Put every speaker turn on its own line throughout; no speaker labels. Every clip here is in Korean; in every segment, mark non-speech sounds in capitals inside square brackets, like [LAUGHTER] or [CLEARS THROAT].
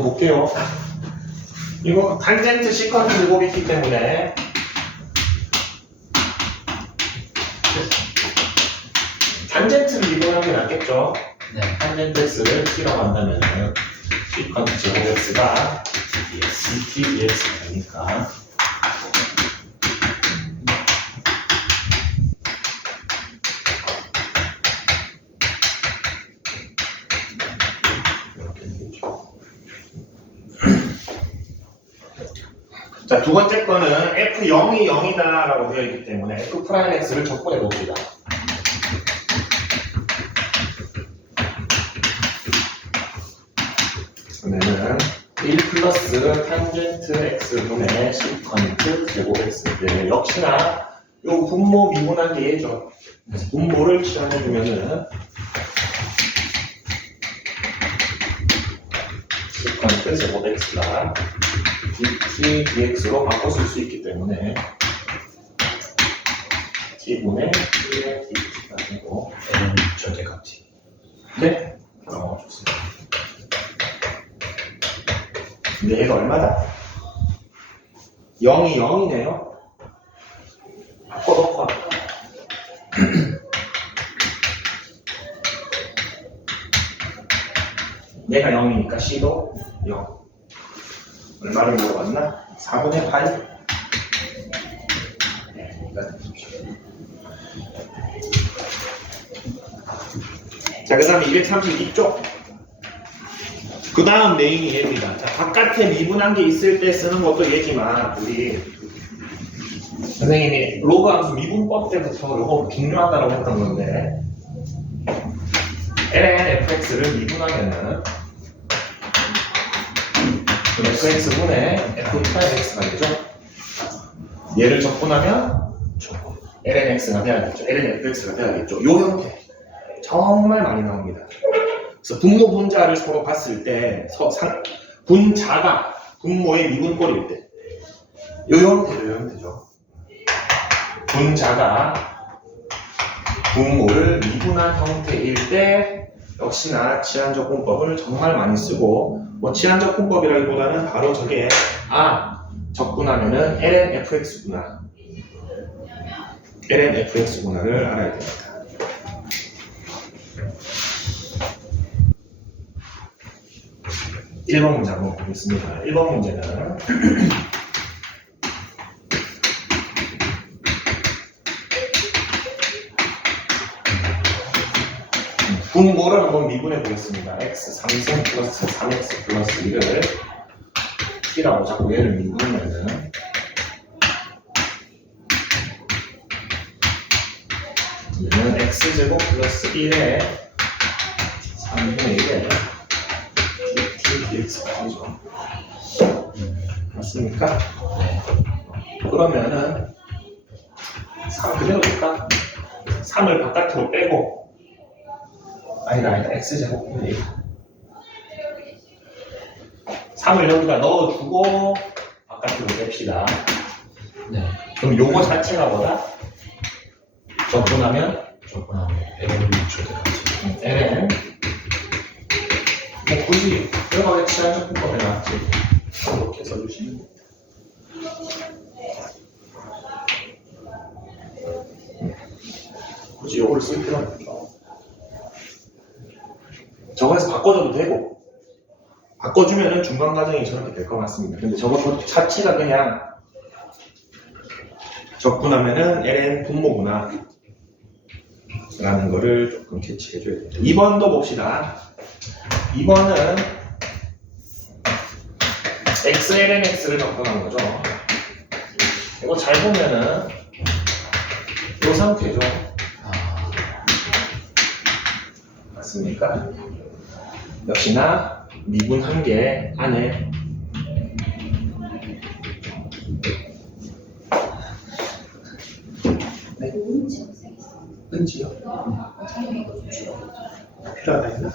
한번 볼게요. 이거 탄젠트 시컨트 제곱이기 때문에 탄젠트를 이동하는 게 낫겠죠.
네.
탄젠트 x를 t라고 한다면 시컨트 제곱 x가 dt dx가 되니까 이렇게 되겠죠. 자, 두 번째 거는 f0이 0이다 라고 되어 있기 때문에 f 프라임 x를 적분해 봅시다. 그러면은 1 플러스 탄젠트 x분의 시컨트 제곱 x인데 역시나 요 분모 미분한 게 얘죠. 분모를 취합해주면은 시컨트 제곱 x가 dt dx로 바꿔 쓸 수 있기 때문에 t분의 1의 dt가 되고
N은 절대값이.
네? 어, 좋습니다. 근데 얘가 얼마다? 0이 0이네요. 바꿔놓고? 얘가 [CLEARS THROAT] 0이니까 C도 0. 얼마를 물어봤나? 4분의 8. 네, 이거 되십시오. 자, 그 다음에 232쪽. 그 다음 내용이 얘입니다. 자, 바깥에 미분한 게 있을 때 쓰는 것도 얘지만, 우리 선생님이 로그 함수 미분법 때부터 이거 중요하다고 했던 건데, ln fx를 미분하면은, fx분의 f 프라임 x가 되죠? 얘를 적분하면, ln x가 돼야겠죠. ln fx가 돼야겠죠. 요 형태. 정말 많이 나옵니다. 그래서 분모 분자를 서로 봤을 때 서- 상- 분자가 분모의 미분꼴일 때, 요 형태죠, 요 형태죠. 분자가 분모를 미분한 형태일 때 역시나 치안적분법을 정말 많이 쓰고 뭐 치안적분법이라기보다는 바로 저게 아 적분하면은 ln fx구나 ln fx구나를 알아야 됩니다. 1번 문제 한번 보겠습니다. 1번 문제는 [CLEARS THROAT] 분모를 한번 미분해 보겠습니다. x 3승 플러스 3x 플러스 1을 t라고 자꾸 얘를 미분하면은 얘는 x제곱 플러스 1에 3분의 1에 dt dx가 되죠. 맞습니까?
네.
그러면은 3 그대로 둘까? 3을 바깥으로 빼고 아니다 아니다 x제곱 분의 1 3을 여기다 넣어주고 바깥으로 뺍시다
네.
그럼 요거 자체가 뭐다? 적분하면
조건하면 N은 절대값이.
ln 뭐 굳이 들어가게 치안적분법에 낫지 이렇게 써주시면 돼요. 굳이 요거를 쓸 필요는 없죠 저거에서 바꿔줘도 되고. 바꿔주면은 중간 과정이 저렇게 될 것 같습니다. 근데 저거 자체가 그냥 적분하면은 ln 분모구나 라는 거를 조금 캐치해 줘야 됩니다. 2번도 봅시다. 2번은 xln x를 적분한 거죠. 이거 잘 보면은 이 상태죠 맞습니까? 역시나 미분 한 개 안에 네, 은지요? 필요하다 했나?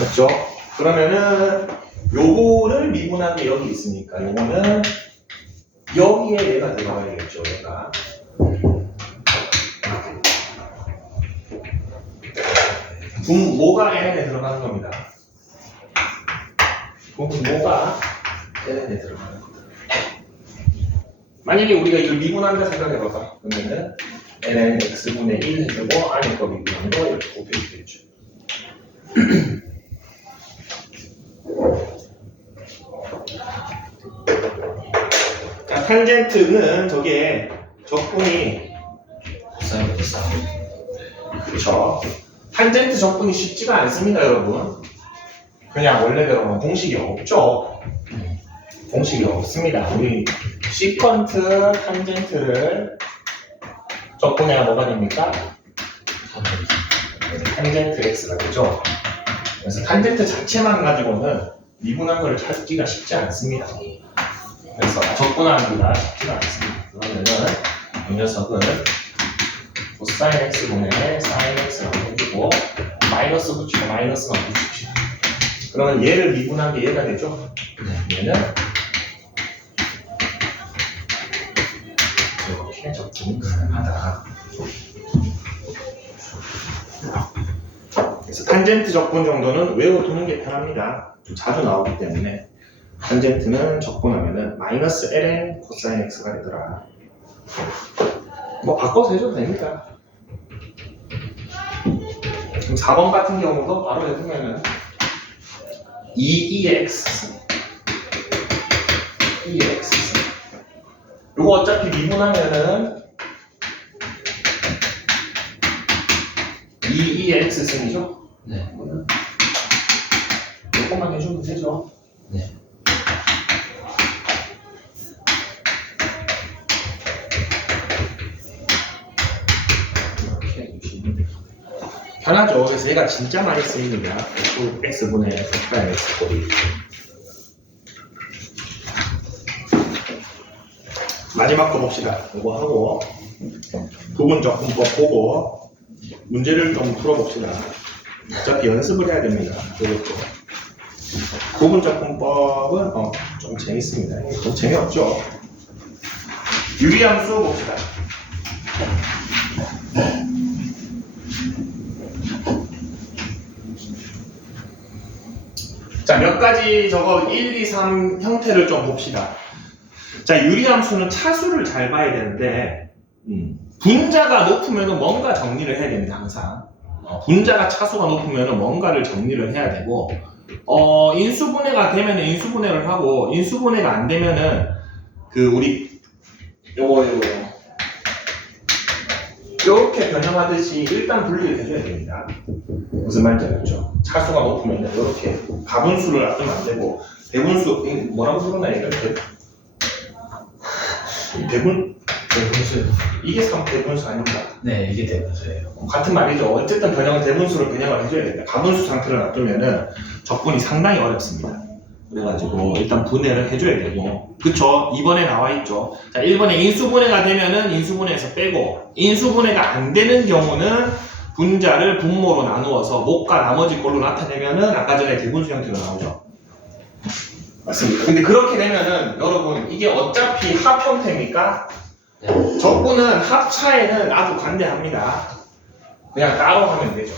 맞죠? 그러면은 요거를 미분한 게 여기 있으니까 요거는 여기에 얘가 들어가야겠죠 얘가 분 모가 ln에 들어가는 겁니다. 분 모가 ln에 들어가는 겁니다. 만약에 우리가 이걸 미분한다 생각해봐봐. 그러면은 ln x분의 1 해주고 안에 거 미분한 거 이렇게 곱해주면 되죠. [CLEARS THROAT] 자, 탄젠트는 저게 적분이
코사인 X.
그렇죠. 탄젠트 적분이 쉽지가 않습니다, 여러분. 그냥 원래대로는 공식이 없죠. 공식이 없습니다. 우리 시컨트 탄젠트를 적분해야 뭐가 됩니까? 탄젠트 x가 되죠. 그래서 탄젠트 자체만 가지고는 미분한 걸 찾기가 쉽지 않습니다. 그래서 적분하기가 쉽지가 않습니다. 그러면은 이 녀석은 코사인 x 분의 사인 x라고 해주고 마이너스 붙이고 마이너스만 붙입시다. 그러면 얘를 미분한 게 얘가 되죠.
네.
얘는 이렇게 적분이 가능하다. 그래서 탄젠트 적분 정도는 외워두는 게 편합니다. 좀 자주 나오기 때문에 탄젠트는 적분하면은 마이너스 ln 코사인 x가 되더라. 뭐 바꿔서 해줘도 됩니다. 그럼 4번 같은 경우도 바로 해보면은 2ex 2ex 요거 어차피 미분하면은 2ex 승이죠?
네.
요것만 해주면 되죠?
네.
이렇게 해주시면 돼요. 편하죠. 그래서 얘가 진짜 많이 쓰입니다. x분의 x프라임 x 꼴이 마지막 거 봅시다. 이거 하고 부분 적분법 보고 문제를 좀 풀어봅시다. 어차피 연습을 해야 됩니다. 이것도 부분 적분법은 어, 좀 재밌습니다. 좀 재미없죠. 유리함수 봅시다. 자, 몇 가지 저거 1, 2, 3 형태를 좀 봅시다. 자, 유리함수는 차수를 잘 봐야 되는데, 음, 분자가 높으면 뭔가 정리를 해야 됩니다, 항상. 어, 분자가 차수가 높으면 뭔가를 정리를 해야 되고, 어, 인수분해가 되면 인수분해를 하고, 인수분해가 안 되면은, 그, 우리, 요거, 요거, 이렇게 변형하듯이 일단 분리를 해줘야 됩니다. 무슨 말인지 알죠? 차수가 높으면 이렇게 가분수를 놔두면 안 되고 대분수 이 뭐라고 부르나 이걸 대, 대분
대분수.
이게 3 대분수 아닙니까?
네, 이게 대분수예요.
같은 말이죠. 어쨌든 변형은 대분수로 변형을 해줘야 됩니다. 가분수 상태를 놔두면은 적분이 상당히 어렵습니다. 그래가지고 일단 분해를 해줘야 되고 그쵸? 2번에 나와 있죠. 자 1번에 인수분해가 되면은 인수분해에서 빼고 인수분해가 안 되는 경우는 분자를 분모로 나누어서 목과 나머지 걸로 나타내면은 아까 전에 대분수 형태로 나오죠. 맞습니다. 근데 그렇게 되면은 여러분 이게 어차피 합 형태니까
네.
적분은 합차에는 아주 관대합니다. 그냥 따로 하면 되죠.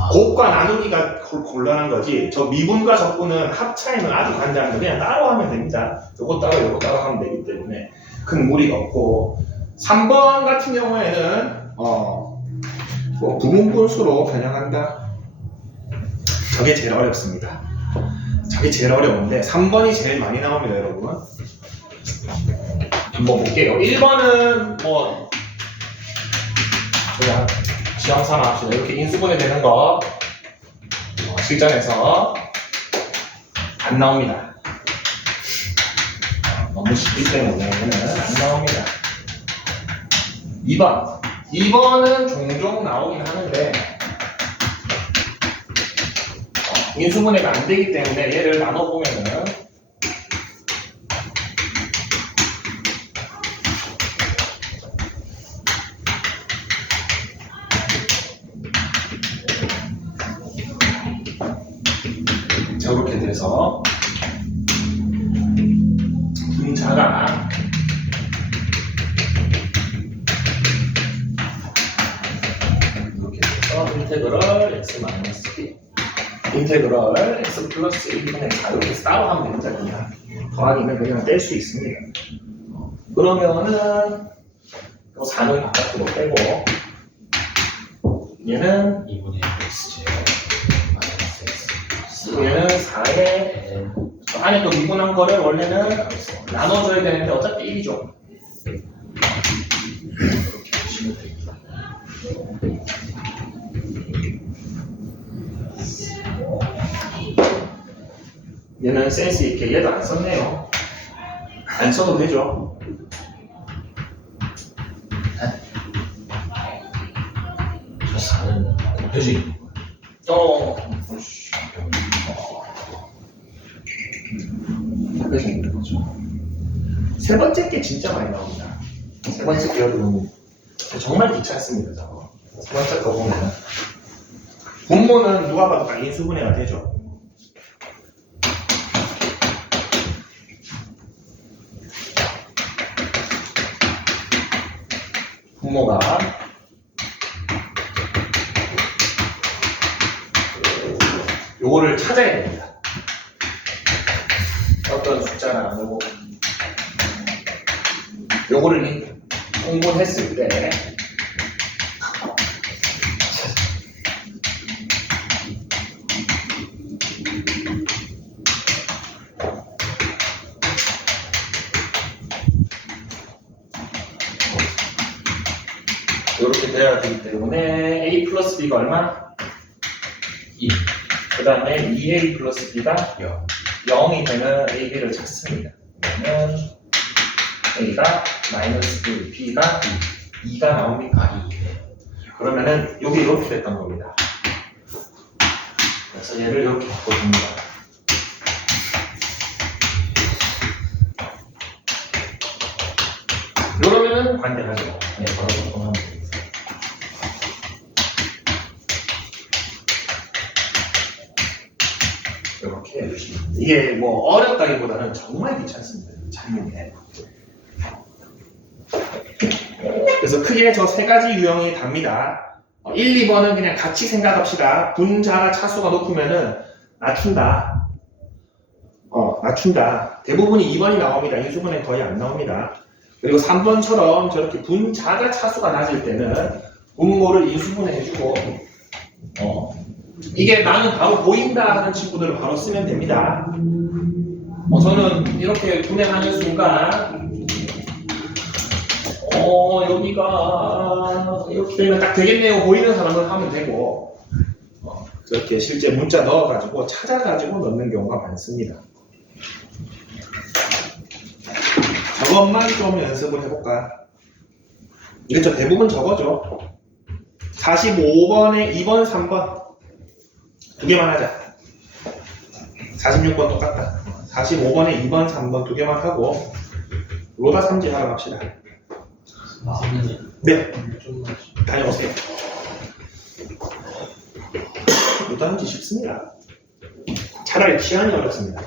아,
곱과 나누기가 곤- 곤란한 거지. 저 미분과 적분은 합차에는 아주 관대합니다. 그냥 따로 하면 됩니다. 요거 따로 요거 따로 하면 되기 때문에 큰 무리가 없고 3번 같은 경우에는 어, 뭐 부분분수로 변형한다. 저게 제일 어렵습니다. 저게 제일 어려운데 3번이 제일 많이 나옵니다, 여러분. 한번 볼게요. 1번은 뭐 그냥 시험 삼아 합시다. 이렇게 인수분해 되는 거 어, 실전에서 안 나옵니다. 어, 너무 쉽기 때문에 안 나옵니다. 2번. 2번은 종종 나오긴 하는데 어, 인수분해가 안 되기 때문에 얘를 나눠보면은 저렇게 돼서. 분자가 이렇게 돼서
인테그럴 x 마이너스 b.
인테그럴 x 플러스 1분의 4 이렇게 따로 하면 그냥. 더하기는 그냥 뗄 수 있습니다. 그러면은 4는 바깥으로 빼고 얘는
2분의
얘는 4에
n
안에 또 미분한 거를 원래는 나눠줘야 되는데 어차피 1이죠
이렇게 보시면 됩니다.
얘는 센스 있게 얘도 안 썼네요 안 써도 되죠
저 4는 곱해지.
어 답변이 있는 거죠. 세 번째 게 진짜 많이 나옵니다. 세 번째 기억은 정말 귀찮습니다, 저거. 세 번째 거 보면. 분모는 누가 봐도 다 인수분해가 되죠. 분모가 요거를 찾아야 됩니다. 요거를 공부했을 때 이렇게 돼야 되기 때문에 a 플러스 b가 얼마?
2.
그 다음에 2a 플러스 b가
0.
0이 되는 a, b를 찾습니다. 그러면 a가 마이너스 2, b가 2, 2가 나옵니까?
2.
그러면은 여기 이렇게 됐던 겁니다. 그래서 얘를 이렇게 바꿔줍니다. 이러면은 관대하죠.
네, 바로 적용하면 됩니다.
이렇게 해주시면 됩니다. 이게 뭐 어렵다기보다는 정말 귀찮습니다. 잘못해. 그래서 크게 저 세 가지 유형이 답니다. 1, 2번은 그냥 같이 생각합시다. 분자가 차수가 높으면은 낮춘다. 어, 낮춘다. 대부분이 2번이 나옵니다. 인수분해 거의 안 나옵니다. 그리고 3번처럼 저렇게 분자가 차수가 낮을 때는 분모를 인수분해 해주고, 어, 이게 나는 바로 보인다 하는 친구들은 바로 쓰면 됩니다. 어, 저는 이렇게 분해하는 순간, 어, 여기가 이렇게 되면 딱 되겠네요. 보이는 사람은 하면 되고, 어, 저렇게 실제 문자 넣어가지고 찾아가지고 넣는 경우가 많습니다. 저것만 좀 연습을 해볼까? 저 대부분 저거죠. 45번에 2번, 3번. 두 개만 하자. 46번 똑같다. 45번에 2번, 3번 두 개만 하고 로다 삼지 하러 갑시다. 네. 다녀오세요. 삼지 쉽습니다. 차라리 치안이 어렵습니다.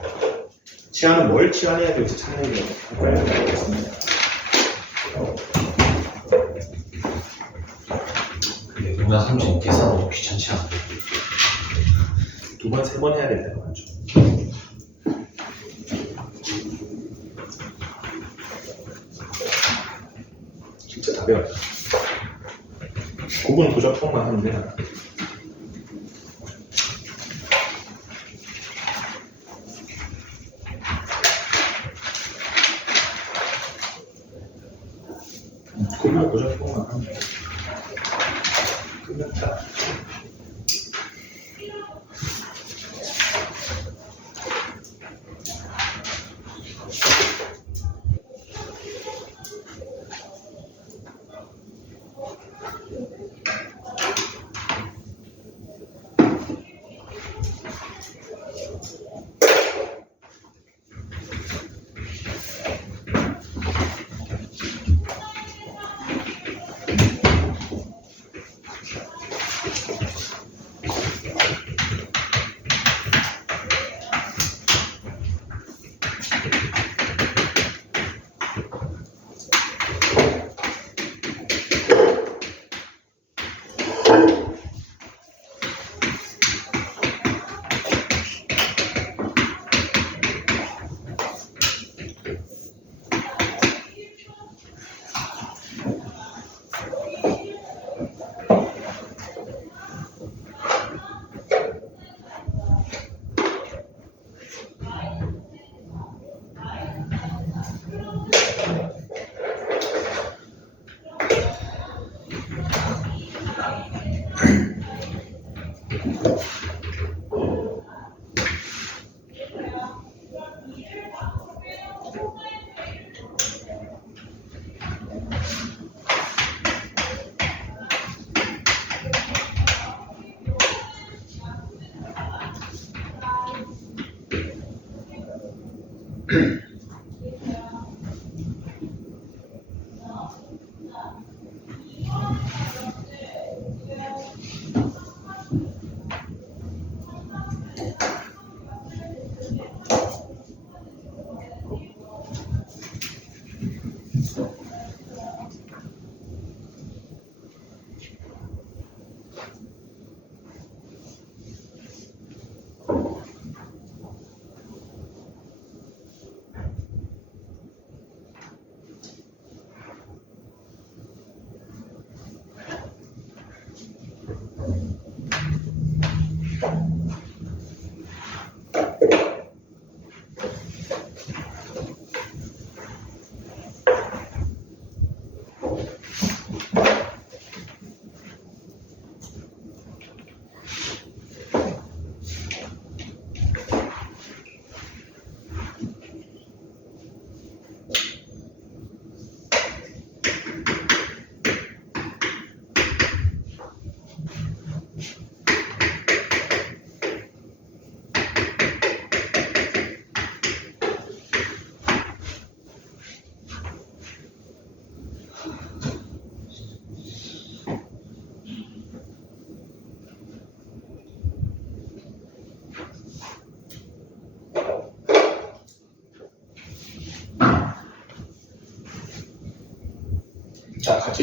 치안은 뭘 치안해야 될지 찾는 게 어렵습니다.
근데 누나 삼촌 계산하고 귀찮지 않아요?
두 번, 세 번 해야 될 때가 많죠. 진짜 답이 어렵다. 구분 부적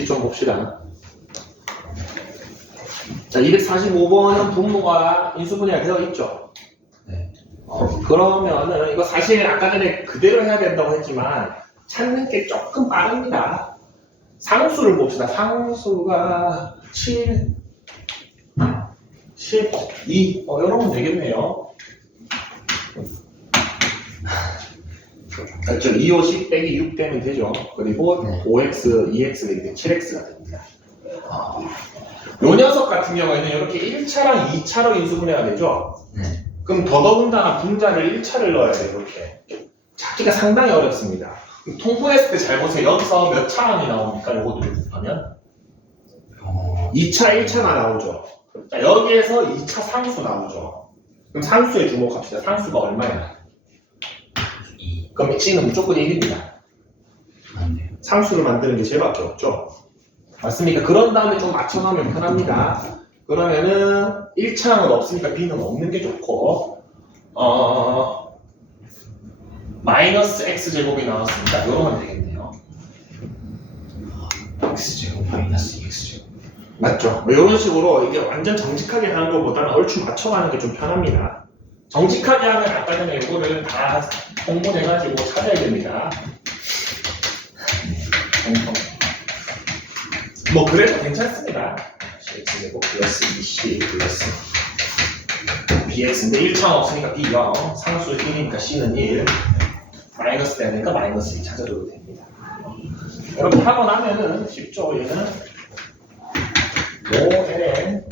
좀 봅시다. 자, 245번은 분모가 인수분해가 되어 있죠.
네.
어, 그러면은 이거 사실 아까 전에 그대로 해야 된다고 했지만 찾는 게 조금 빠릅니다. 상수를 봅시다. 상수가 7, 12, 어, 이러면 되겠네요. 그렇죠. 2, 5, 10 빼기 6 되면 되죠. 그리고
네.
5x, 2x 되기 때문에 7x가 됩니다.
아,
요 녀석 같은 경우에는 이렇게 1차랑 2차로 인수분해가 되죠.
네.
그럼 더더군다나 분자를 1차를 넣어야 돼요, 이렇게. 찾기가 상당히 어렵습니다. 통분했을 때 잘 보세요. 여기서 몇 차량이 나옵니까? 요거들을 곱하면?
어,
2차, 1차가 나오죠. 자, 여기에서 2차 상수 나오죠. 그럼 상수에 주목합시다. 상수가 얼마야?
2.
그럼 C는 무조건 1입니다.
맞네요.
상수를 만드는 게 제일밖에 없죠. 맞습니까? 그런 다음에 좀 맞춰가면 편합니다. 그러면은 1차는 없으니까 B는 없는 게 좋고, 어, 마이너스 X제곱이 나왔으니까 이러면 되겠네요.
X제곱 마이너스 2X제곱.
맞죠? 뭐 이런 식으로 이게 완전 정직하게 하는 것보다는 얼추 맞춰가는 게 좀 편합니다. 정직하게 하면 아까 전에 이거를 다 공부해가지고 찾아야 됩니다. 뭐 그래도 괜찮습니다. x제곱 플러스 2c 플러스 bx인데 1차는 없으니까 b 0 상수 1이니까 c는 1 마이너스 되니까 마이너스 2 찾아줘도 됩니다. 이렇게 하고 나면은 쉽죠 얘는 5ln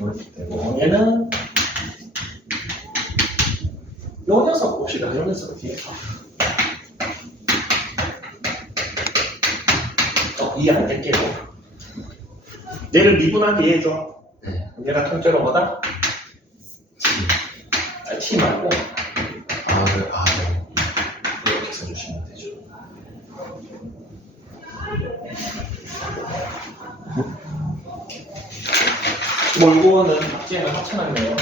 이렇게 되고 얘는 요 녀석 봅시다. 요 녀석 뒤에서 어, 이안 될게요. 얘를 미분하게 이해해줘.
네.
얘가 통째로 뭐다? 아, t 말고
R을 R을.
이렇게 써주시면 되죠. 뭐 이거는 박지혜는 합쳐놨네요. 뭐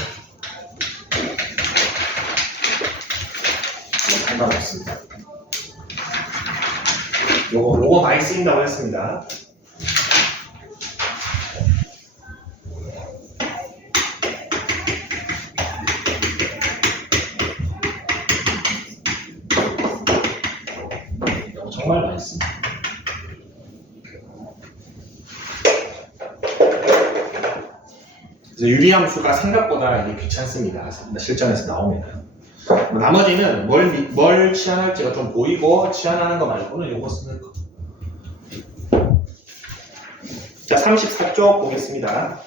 상관없습니다. 요거 요거 많이 쓰인다고 했습니다. 정말 많이 씁니다. 그래서 유리함수가 생각보다 이게 귀찮습니다. 실전에서 나오면. 나머지는 뭘, 미- 뭘 치환할지가 좀 보이고 치환하는 거 말고는 요거 쓰는 거. 자, 34쪽 보겠습니다.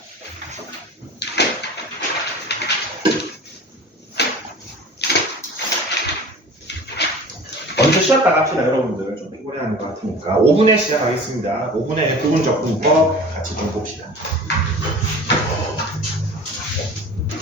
먼저 쉬었다 갑시다, 여러분들. 좀 피곤해하는 것 같으니까. 5분에 시작하겠습니다. 5분에 부분 적분법 같이 좀 봅시다.